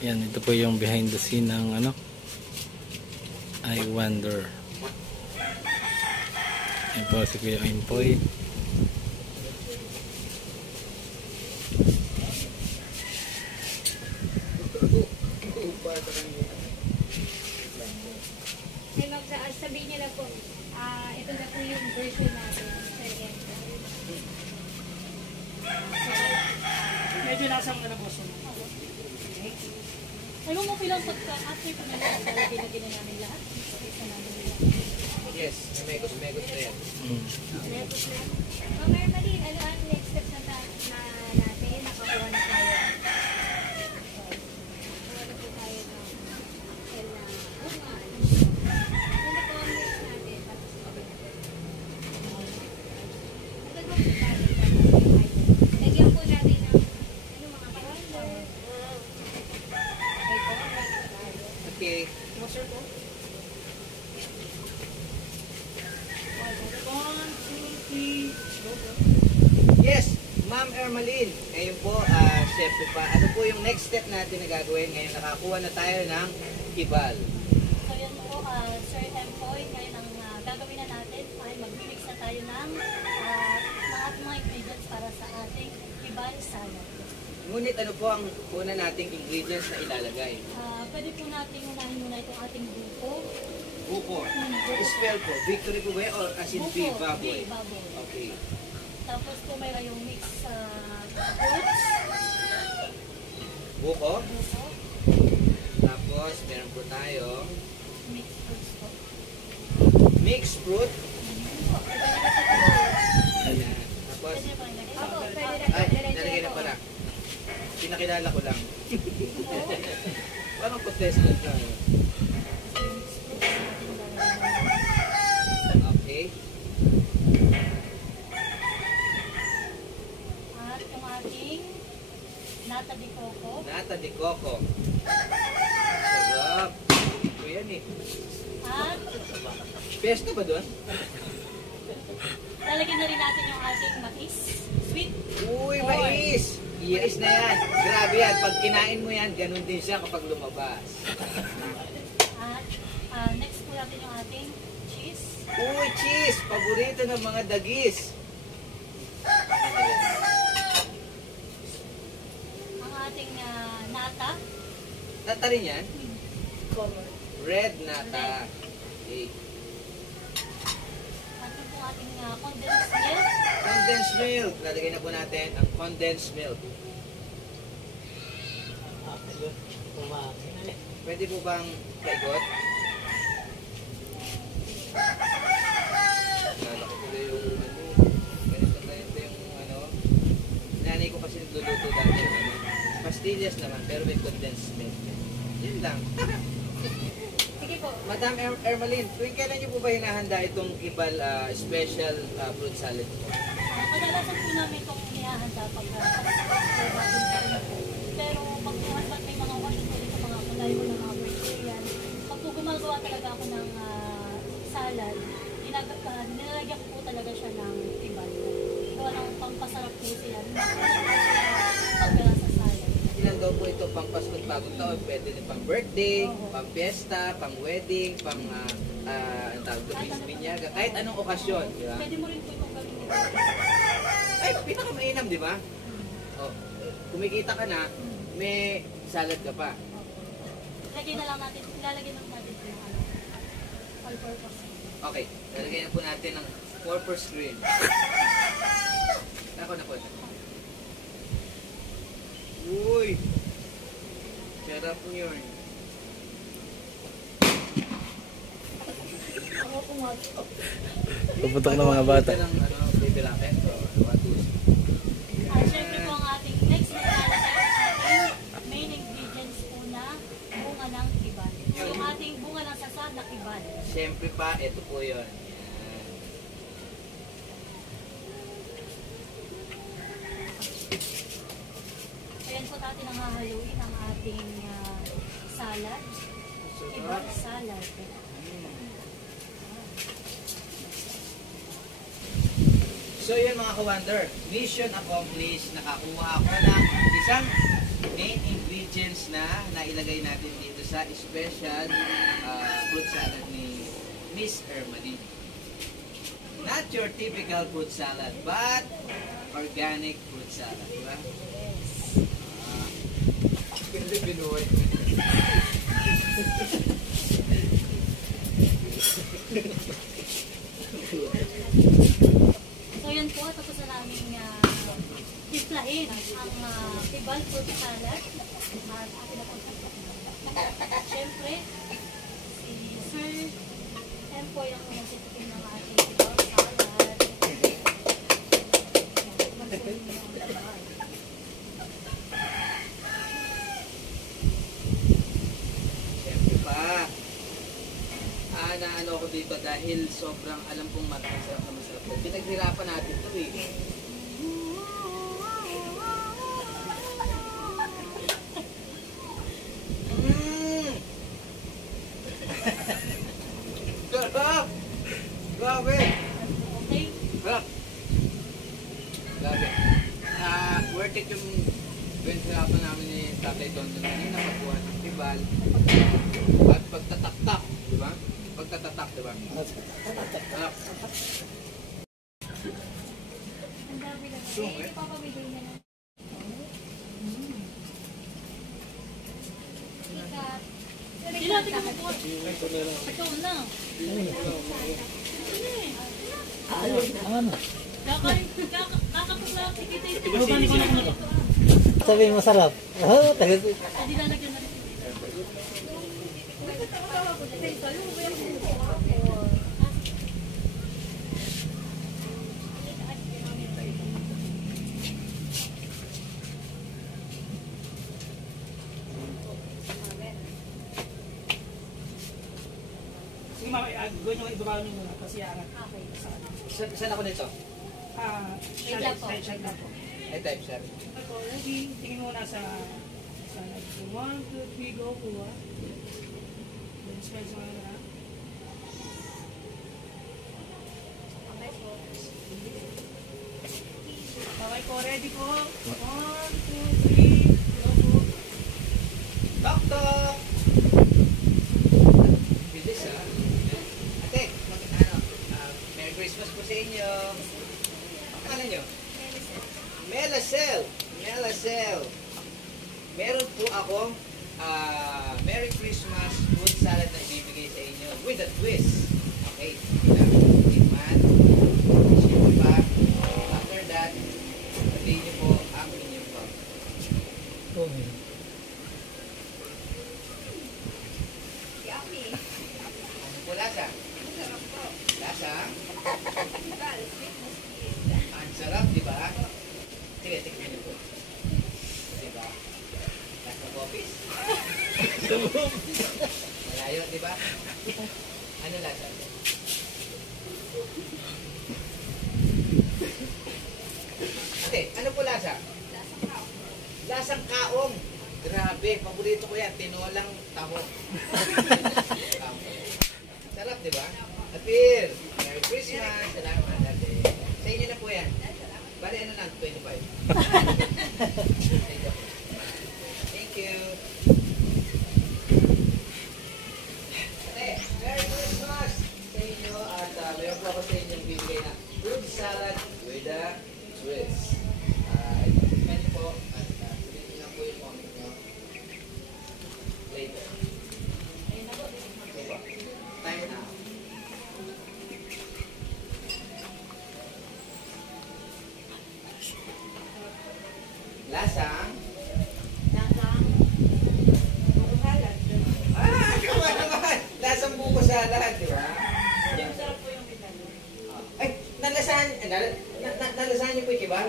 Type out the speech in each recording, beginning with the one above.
Yan, ito po yung behind the scene ng ano, I Wonder. Yan po si Kuya Impoy. Sabihin nila po, ito na po yung version natin. Medyo nasa mga naboso. Ano mo pilang pagka after po naman lalagay na namin lahat? Yes, megos na yan. Megos na. So, Mary, ano ang next step na natin? Nakakuha na tayo. Nakakuha na po tayo ng lagyan po natin ng mga color. Okay. Closer po. 1, 2, 3, go. Yes, Ma'am Ermaline. Ngayon po, syempre pa, ano po yung next step natin na gagawin? Ngayon nakakuha na tayo ng kibal. So yan po, Sir Empoy, ngayon ang gagawin na natin ay mag-mix na tayo ng mga ingredients para sa ating kibal salad. Ngunit ano po ang una nating ingredients na ilalagay? Pwede po natin unahin muna itong ating buko. Buko. Spell po. Victory po ba yun? Or as in B, baboy? B, baboy. Okay. Tapos po mayroon yung mix fruits. Buko. Buko. Tapos meron po tayo Mixed fruits po. mixed fruit. Ayan. Tapos, Pwede po ilagay. Opo, pwede ay, nalagay na pala. Pinakilala ko lang. Parang contestant lang. Okay. At yung ating nata de coco. Nata de coco. Sarap. Ito yan eh. At Pesto ba doon? lalagyan na rin natin yung ating mais. Sweet. Uy, mais! Yes na yan. Grabe yan. Pag kinain mo yan, ganun din siya kapag lumabas. At next po natin yung ating cheese. Uy, cheese! Paborito ng mga dagis. Ang ating nata. Nata rin yan? Red nata. Okay. At yung po ating condensed milk. Condensed milk. Lalagay na po natin ang condensed milk. Pwede po bang kaigot? Lalaki ko na yung ganito yung nanay ko kasi nagluluto dati ng pastillas naman pero may condensed milk. Yun lang. Sige po. Madam Ermaline, tuwing kailan niyo po ba hinahanda itong kibal special fruit salad po? Kadalasan po namin itong inihahanda pag pero pag may mga occasion po dito mga kulay mo ng mga birthday yan, pag po gumagawa talaga ako ng salad, nilalagyan ko po talaga siya ng kibal. So walang pampasarap po siya. Pagkala sa salad. Ilan daw po ito pang Pasko't Bagong Taon? Pwede din pang birthday, pang fiesta, pang wedding, pang ang tawag doon, binyaga, kahit anong okasyon, di ba? Pwede mo rin po itong gawin nito. Ay, pinakamainam, di ba? Oh, kumikita ka na, may salad ka pa. Ilalagay na lang natin ito yung all-purpose. Okay, lalagyan na po natin ng purpose green. Ako na po. Uy! Sarap po yun. Puputok ng mga bata. Ng baby racket o Siyempre po ang ating next na ating main ingredients po na bunga ng kibal. Yung ating bunga ng sasad na kibal. siyempre pa, ito po yun. Ayan po natin ang hahaluin ang ating salad. Kibal salad. So yun mga ka-wonder, mission accomplished. Nakakuha ako ng isang main ingredients na nailagay natin dito sa special fruit salad ni Miss Ermaline. Not your typical fruit salad, but organic fruit salad, di ba? Kasi binuhay ko. So yan po, tapos na namin tiplahin ang tibal fruit salad. Siyempre, si Sir Empoy ang magsitikin ng ating tibal salad. Siyempre pa. Naano ako dito dahil sobrang alam kong masarap na masarap. Pinaghirapan natin ito eh. Sarap! Grabe! Okay? Sarap! Grabe. Worth it yung pinaghirapan namin ni Tatay Tondo na yung nakakuha ng tibal. At pagtatak-tak, di ba? Pagtatatak, di ba? Sarap. Ang dami na. Ipapamigay na lang. Ikat. Hindi natin kumukuha. Ito na. Ano? Kakapula. Kita ito. Sabi masarap. Oh, tagal. Hindi lalagyan na rin. Sige ma'am, gawin nyo ibaba nyo muna kasi angat. Okay. Saan ako nito? Wait lang po. Side lang po. Ay, type, sir. Ako, ready? Tingin muna sa 1, 2, 3, go, kuha. Then smile sa mga na. Okay po, ready po. 1, 2, 3, go po. Tok, tok! Bilis, ha? Ate, Merry Christmas po sa inyo. Ano nyo? Melacel. Melacel. Meron po akong Merry Christmas food salad na ibibigay sa inyo with a twist. Okay. Tikman. Siyempre pa. After that, patayin niyo po ang inyong pag. Ano po lasa? Lasa? Ang sarap, di ba? Sige, tikman niyo po. Di ba? Lasa popis? Malayo, di ba? Ano lasa? Ate, ano po lasa? Lasang kaong. Grabe, paborito ko yan. Tinolang taho. Sarap, di ba? Apir, Merry Christmas. Salamat, ate. Sa inyo na po yan. Bale, ano lang, 25. Thank you. Ate, Merry Christmas sa inyo. At meron po ako sa inyong bibigay na fruit salad with a twist. Ito po. At sabihin lang po yung comment nyo later. Okay po. Time now. Lasang? Kama naman! Lasang buko salad, di ba? Ay, nalasahan niyo po yung kiba?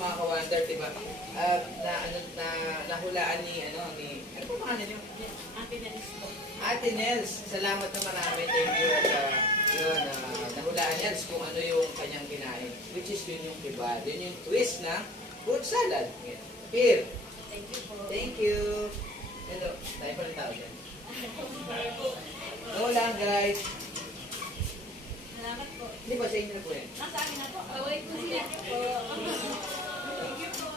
Mga ka-wonder, di ba? Nahulaan ni, ano po pangalan niyo? Ate Nels, salamat na marami. Thank you. At yun, nahulaan niya kung ano yung kanyang kinain. Which is yun yung kiba. Yun yung twist na fruit salad. Here. Thank you po. Thank you. Hello. Tayo pa rin tao dyan. No lang, guys. Salamat po. Hindi ba sa inyo na po yan? Nasa akin na po. Away po siya po. Thank you po.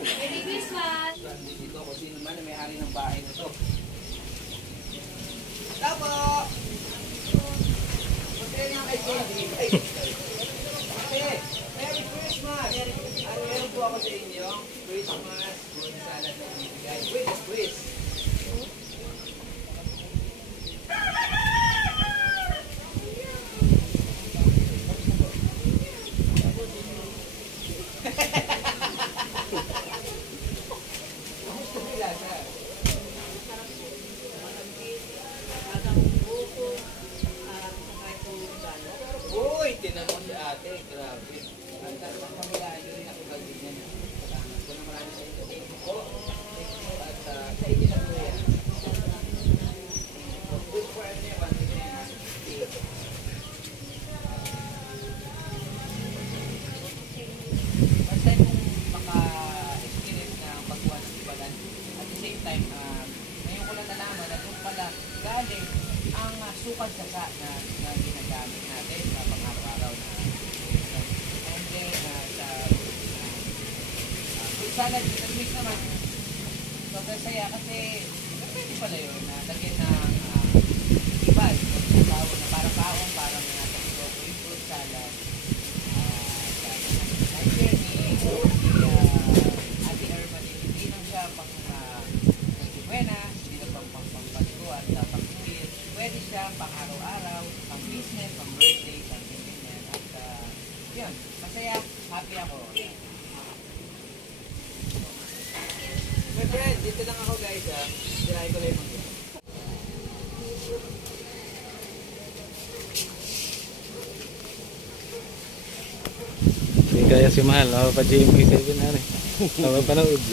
Merry Christmas! Dito kung sino man na may-ari ng bahay na to. Tapo! Pagkain niya kay JB. Merry Christmas! Ano meron po ako sa inyo? Christmas, good salad na ibigay. Quiz! Uy, tinan mo si ate, grabe. Ang pamilaan nyo rin ako gagawin niya. Salamat ko na marami sa inyo. Thank you po. At sa inyo na po yan. Good for everyone. First time kong maka-experience na pagkuha ng ibalan. At the same time, ngayon ko lang nalaman na kung pala galing ang sukad sasa na ginagamit natin sa pang-araw-araw na and then sa fruit salad, nag-mix naman. Sobrang saya kasi pwede pala yun na lagyan ng ibal na parang kaong, parang nasa ito yung fruit salad. Like Ate Irma, hindi lang siya pang buena, hindi lang pang pangpasko at pang pwede siya pang araw-araw, pang business, pang birthday, pang ganyan. At yun, masaya, happy ako. My friend, dito lang ako guys ha. Sirahin ko lang yung mga. Hindi kaya si Mahal. Ako pa GMA7 na rin. Ako pa panood.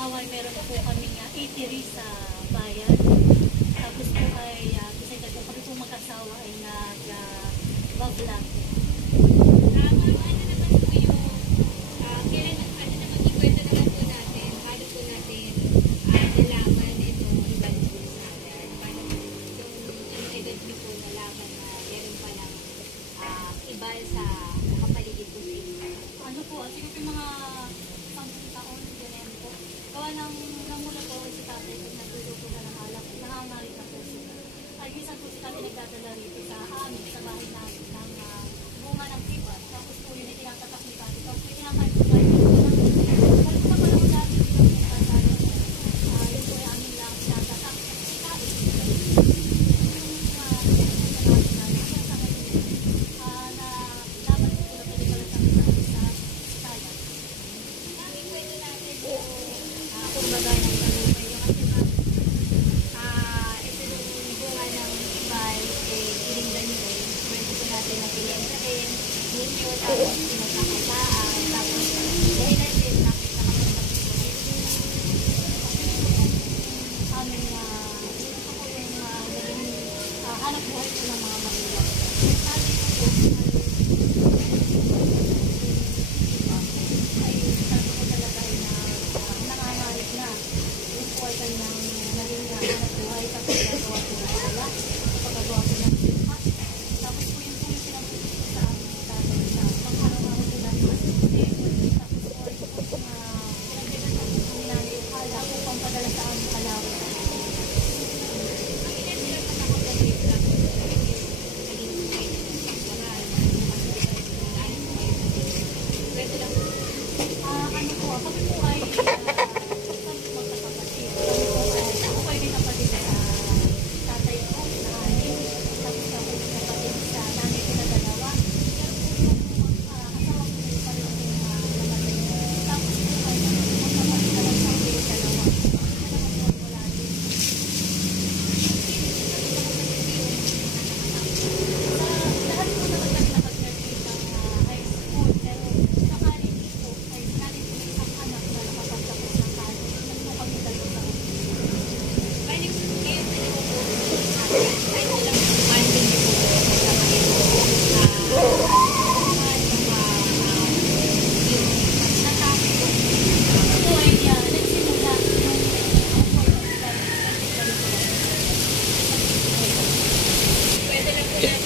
Away, meron po kaming eatery sa bayan. Tapos po ay, kasi po kami po mag-asawa ay nag-vlog. Ano naman po yung, kailan, ano naman, ikwento naman po natin, paano po natin nalaman itong ibang fruit salad. Paano yung edad niyo po nalaman na meron palang ibal sa nakapaligid po sa inyo. Ano po, siguro yung mga 10 taon, ganyan po. Gawa ng namula po si tatay pag nagluluto na ng alak, nangangalit na po siya. Ay, minsan po si tatay nagdadala rito sa amin, sa bahay namin, ng bunga ng ibal. Tapos po yun ay tinatatak ni tatay. Tapos po tinakain po tayo. Balik na pala ko dati dito ng tatay. Yun po ay amin lang tinatatak. Kikain. Kumbaga ng tanong kayo kasi ito yung bunga ng ibal, gilindan nyo rin. Pwede po natin na gilinda rin. Ninyo, tapos pinagkakataan, tapos dahilan din nakita kami sa Amin na ito po yung naging hanap buhay po ng mga magulang. Sabi ko po, ay sabi ko talaga ay nangangalit na. Yung po ay kanyang naging hanap buhay sa pagkagawa po ng sala, sa pagkagawa po ng silpa. Tapos po yung tuloy silang po sa amin tatay sa pag-araw-araw po natin masisip. Tapos po ay po pinagbigan po po ni nanay yung kala upang padala sa aming kalawin. ang ilan sila pa nakapag-gift lang.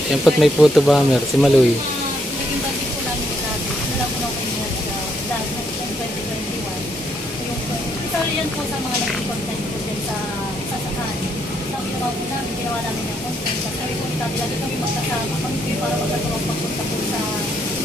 Yan po't may photo bomber, si Maloy. Naging banding po namin ni Tabi. Wala po naman niya sa dahil ng 2021. Yung isa yan po sa mga naging content po din sa sasakhan. Sa ginawa po namin, ginawa namin yung content. Sabi po ni Tabi, lagi kami magkasama. Kami po para magkatulong pagpunta po sa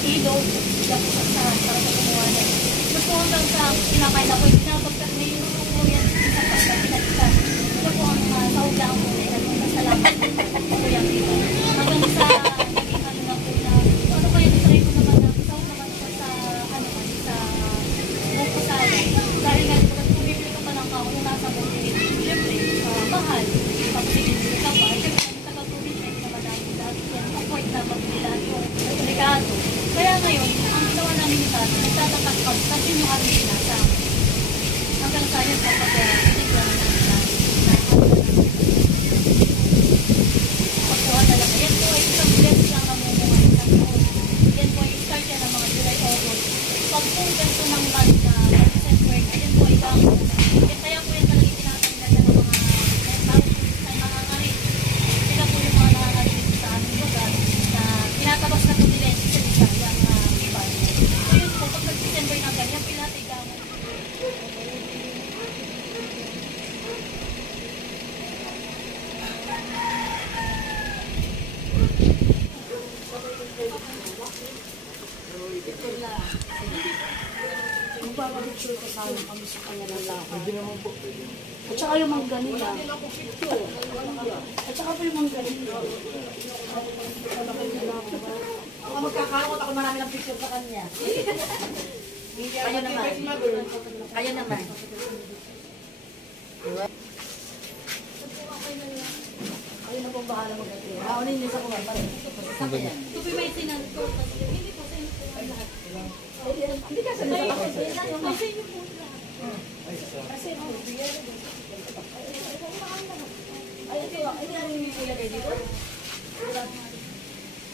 ilog. Diyan po sa sasakhan para sa kumuhanan. Tapos po hanggang sa kinakain na po, pinapagkat na yung po yan sa pagkakitan. Ito po ang saulang po yan. Salamat po po yan dito. Hanggang sa naging ano na po na ano kaya try ko naman na isaw naman siya sa ano man sa buko sala. Dahil nga ito kung bibili ka pa ng kao kung nasa buko siyempre mahal. Pag bibili ka pa, siyempre sa pag-tubig na naman namin lahat yan. Avoid na magbili lahat yung regalo. Kaya ngayon, ang ginawa namin ni Tata, nagtatatak out kasi yung aming binasa. Hanggang sa yun sa pag-itigyan na pagkuha talaga. Yan po ay isang bless lang ang mumuhay sa taon. Yan po ay start yan ng mga July, August. Pag po ganito ng month na December, yan po ay damo. Kaya po yan talagang tinatanggal ng mga mga ngarit. Sila po yung mga nangangarit sa aming lugar na tinatabas na po nila sa isa yung iba. So yun po, pag December na ganyan, pilat ay damo. Magpapapicture ka sana kami sa kanya ng lahat. At saka yung mangga nila. At saka po yung mangga nila. Kung magkakaroon ako marami ng picture sa kanya. Kayo naman. Kayo naman. Kayo na po bahala mag-atira. Kaunin niyo sa kuwan. Ito po may sinanto. Hindi po sa inyo po ang lahat. Hindi ka sanay ako. Kasi inyo po lahat. Ay, ito. Ay, hindi yung kuya kayo dito.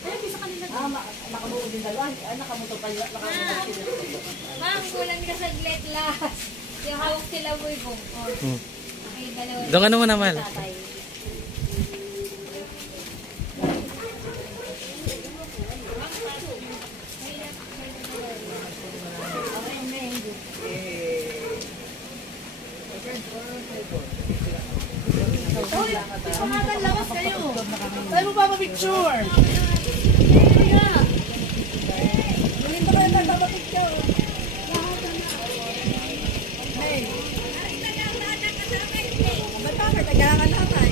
Kaya po sa kanila. Nakabuo din dalawa. Ay, nakamuto pa. Ma'am, kulang ka saglit last. Yung hawak sila buibong. Okay, dalawa. Doon ka naman naman. Tatay. Pamagan lawas kayo. Tayo mo pa picture. Hindi ba kayo nagpapapicture? Hey. Ba't bakit? Naghahangan naman.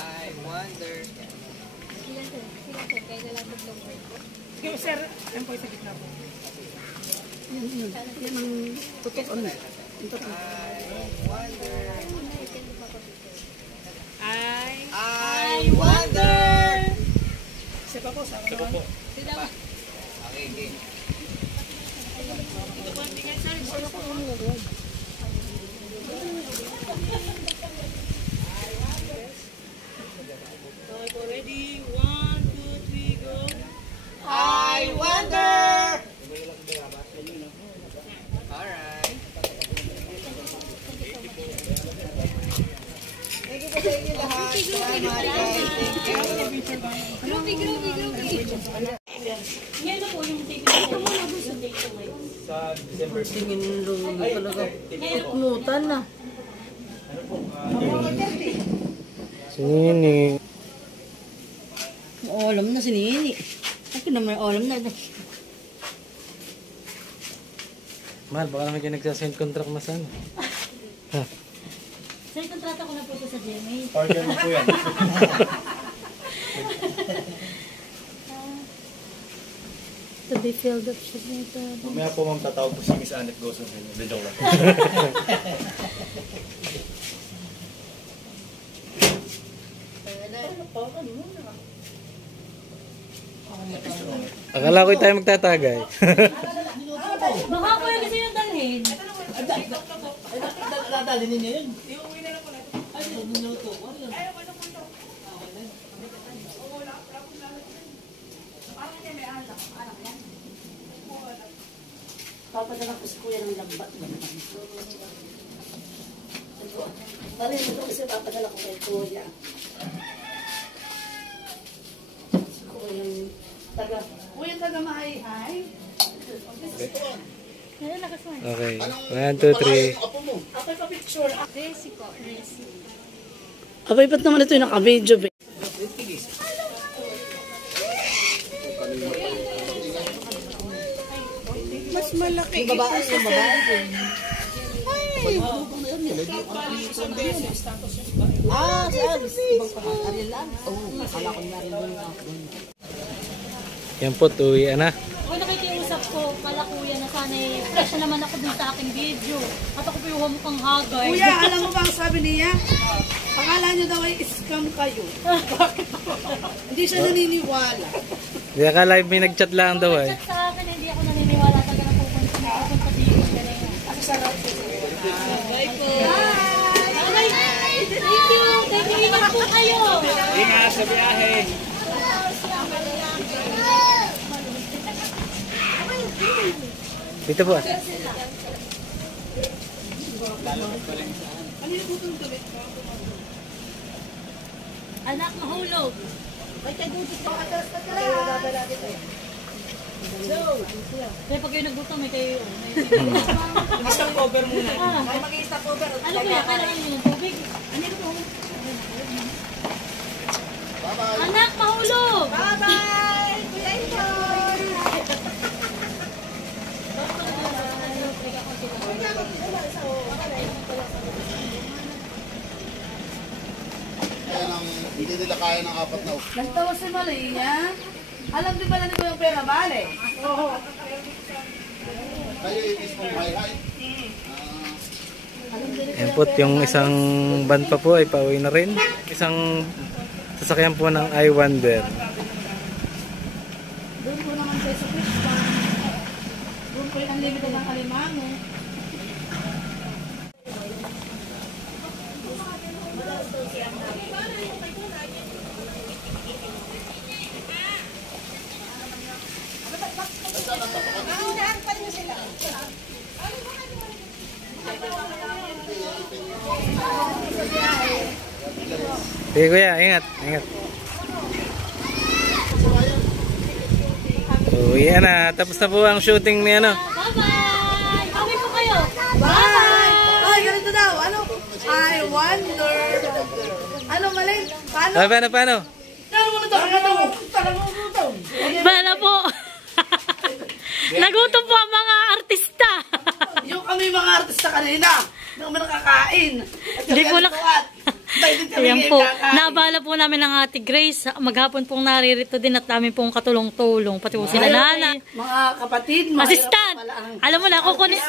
I wonder. Sila sir, kaya na lang mag-over. Sige, sir. Yan po sa gitna po. Yan ang totoo na. I wonder. Isa pa po, sa naman. Okay, okay. Ready? 1, 2, 3, go. I wonder. Alright. Thank you po sa inyo lahat. Salamat guys. Thank you. Groovy. Ngayon na po yung date na yung date ko ngayon. Tingin nung talaga. Ngayon po. Mutan na. Sini. Alam na si Nini. Ako naman alam na. Mahal, baka naman kayo nagsasend contract na sana. Ha? Sa kontrata ko na po ito sa GMA. Order mo po yan. To be filled up siya dito. Mamaya po ma'am tatawag po si Miss Annette Goso sa inyo. Joke lang. Akala ko tayo magtatagay. Baka po yan kasi yung dalhin. Dadali ninyo yun. Papadala ko si kuya ng lambat. Bali, ito kasi papadala ko kay kuya. Si kuya taga Mahayhay. Okay. 1, 2, 3. Ako pa picture. Resi po, resi. Abay, ba't naman ito yung naka-video, be? Mas malaki ito sa cellphone. Ah, si Agnes. Ibang pangalan lang. Oo, akala ko na rin doon. Yan po, uwi na. Ako nakikiusap ko, kala kuya na sana fresh na naman ako dun sa aking video. At ako po yung mukhang hagay. Kuya, alam mo ba ang sabi niya? Pangalan niyo daw ay scam kayo. Hindi siya naniniwala. Hindi akala may nag-chat lang daw eh. Chat sa akin, hindi ako naniniwala talaga na pupunta dito. Kasi sarap siya. Bye po. Thank you. Thank you. Ingat po kayo. Ingat sa biyahe. Dito po. Anak, mahulog. Kaya pag kayo nagbuto, may kayo. Stop cover muna. Ay, mag-i-stop over. Ano kuya, kailangan nyo yung tubig? Anak, mahulog. Bye-bye! Kuya Ipon! Hindi nila kaya ng 4 na upo. Nagtawa si Maria. Alam din pala nito yung pera bale. Oo. Kayo yung mismong high-high. Yan po, yung isang van pa po ay pauwi na rin. Isang sasakyan po ng I Wonder. Doon po naman sa Kristo. Doon po yung unlimited ng Alimango. Sige kuya, ingat, ingat. Uwi na, tapos na po ang shooting ni ano. Bye-bye. Kawin po kayo. Bye! Ay, ganito daw. Ano? I wonder. Ano mali? Paano? Paano? Ano mo na daw? Bala po. Nagutom po ang mga artista. Yung kami mga artista kanina. Hindi kami nakakain. Hindi po Ayan po, naabala po namin ng Ate Grace. Maghapon pong naririto din at namin pong katulong-tulong. Pati po sila nanay. Mga kapatid, Assistant! Alam mo na, kukunin.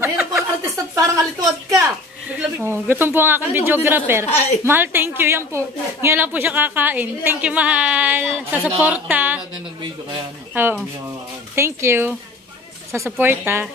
Mahirap po ang artista at parang alituat ka. Oh, gutom po ang aking videographer. Mahal, thank you. Yan po. Ngayon lang po siya kakain. Thank you, mahal. Sa suporta. Oo. Thank you. Sa suporta.